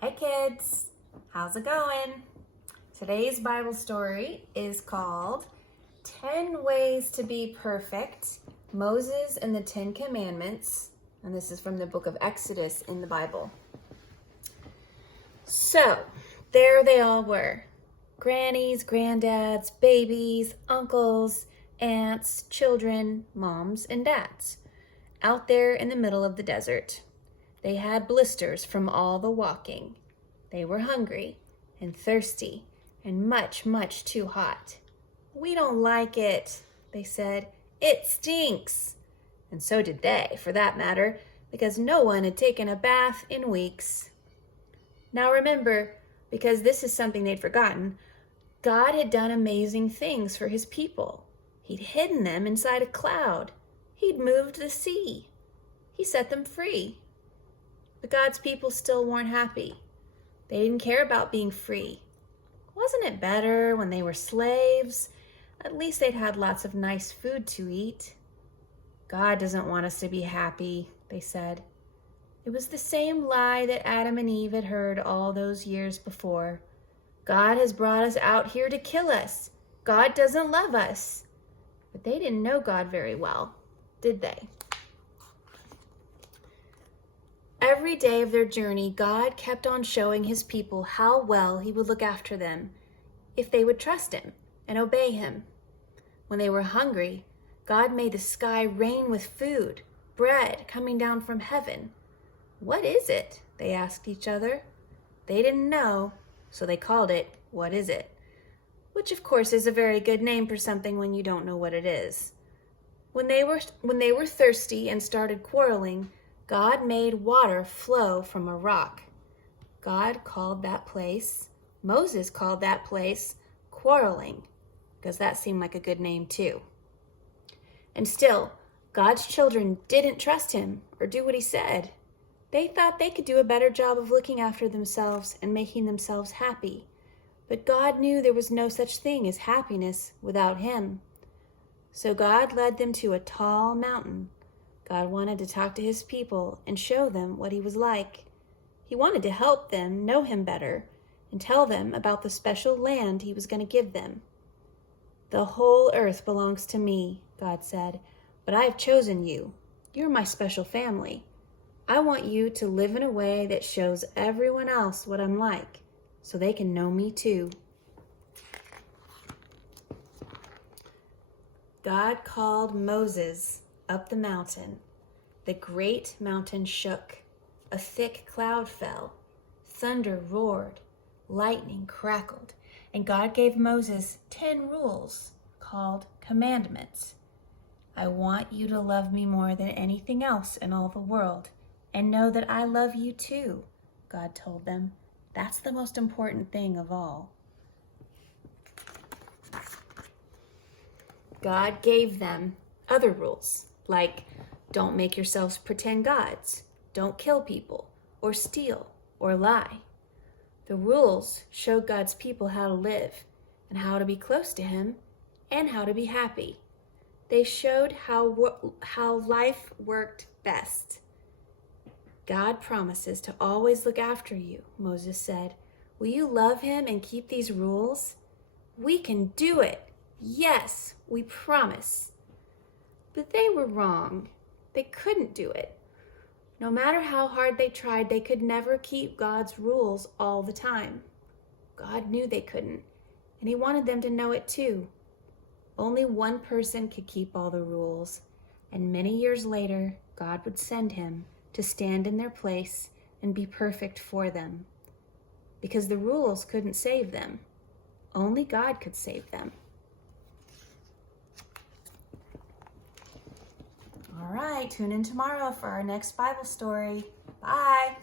Hey kids, how's it going? Today's Bible story is called 10 Ways to Be Perfect, Moses and the 10 Commandments, and this is from the book of Exodus in the Bible. So, there they all were. Grannies, granddads, babies, uncles, aunts, children, moms, and dads, out there in the middle of the desert. They had blisters from all the walking. They were hungry and thirsty and much, much too hot. "We don't like it," they said. "It stinks." And so did they, for that matter, because no one had taken a bath in weeks. Now remember, because this is something they'd forgotten, God had done amazing things for his people. He'd hidden them inside a cloud. He'd moved the sea. He set them free. But God's people still weren't happy. They didn't care about being free. Wasn't it better when they were slaves? At least they'd had lots of nice food to eat. "God doesn't want us to be happy," they said. It was the same lie that Adam and Eve had heard all those years before. God has brought us out here to kill us. God doesn't love us. But they didn't know God very well, did they? Every day of their journey, God kept on showing his people how well he would look after them if they would trust him and obey him. When they were hungry, God made the sky rain with food, bread coming down from heaven. "What is it?" they asked each other. They didn't know, so they called it, "What is it?" Which of course is a very good name for something when you don't know what it is. When they were thirsty and started quarreling, God made water flow from a rock. Moses called that place quarreling, because that seemed like a good name too. And still, God's children didn't trust him or do what he said. They thought they could do a better job of looking after themselves and making themselves happy. But God knew there was no such thing as happiness without him. So God led them to a tall mountain. God wanted to talk to his people and show them what he was like. He wanted to help them know him better and tell them about the special land he was going to give them. "The whole earth belongs to me," God said, "but I have chosen you. You're my special family. I want you to live in a way that shows everyone else what I'm like, so they can know me too." God called Moses up the mountain. The great mountain shook. A thick cloud fell. Thunder roared. Lightning crackled. And God gave Moses 10 rules called commandments. "I want you to love me more than anything else in all the world, and know that I love you too," God told them. That's the most important thing of all. God gave them other rules, like don't make yourselves pretend gods, don't kill people, or steal, or lie. The rules showed God's people how to live, and how to be close to him, and how to be happy. They showed how life worked best. "God promises to always look after you," Moses said. "Will you love him and keep these rules?" "We can do it. Yes, we promise." But they were wrong. They couldn't do it. No matter how hard they tried, they could never keep God's rules all the time. God knew they couldn't, and he wanted them to know it too. Only one person could keep all the rules, and many years later, God would send him to stand in their place and be perfect for them. Because the rules couldn't save them. Only God could save them. All right, tune in tomorrow for our next Bible story. Bye.